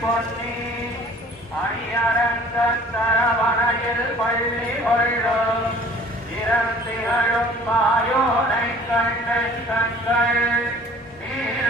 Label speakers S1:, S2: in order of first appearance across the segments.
S1: பொன்னி அணியரங்கன் தரவணையில் பள்ளி கொள்ளும் இறந்திகளும் மாயோனை கண்டன் கண்கள் நீர்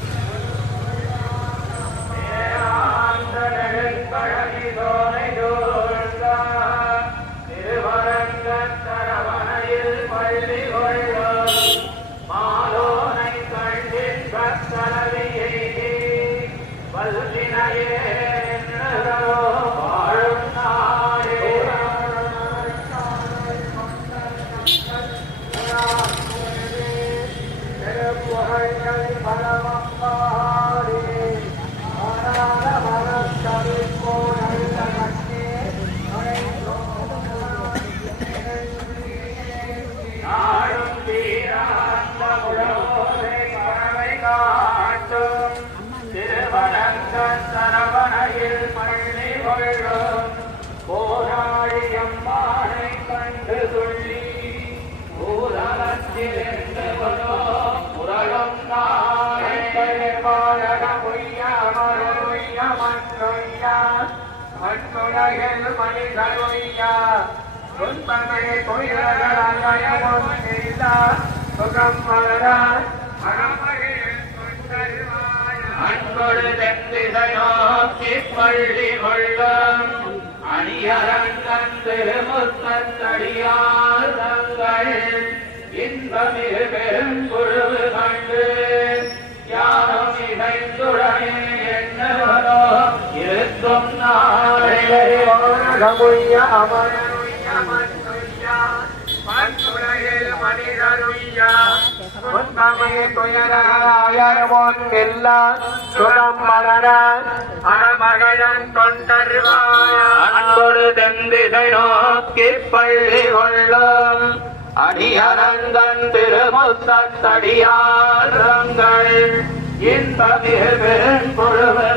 S1: போராடி அம்மானை கண்டு துள்ளி பூதலத்தில் அன்பொடு தெந்திசை பள்ளி கொள்ளும் அணியரங்கன் திருமுத்தடியார் தங்கள் இன்பமிகு பெருங்குழுவு கண்டு யாரும் இணைந்துடனே என்னவரோ இருக்கும் நான்
S2: கமுய்ய அமருய்ய மண்ணுய்ய மண்ணுலகில் மனிதருய்ய முன்பமே
S1: தெந்திசை நோக்கி பள்ளி கொள்ளும் அடியரங்கன் இன்பமிகு பெருங்குழுவு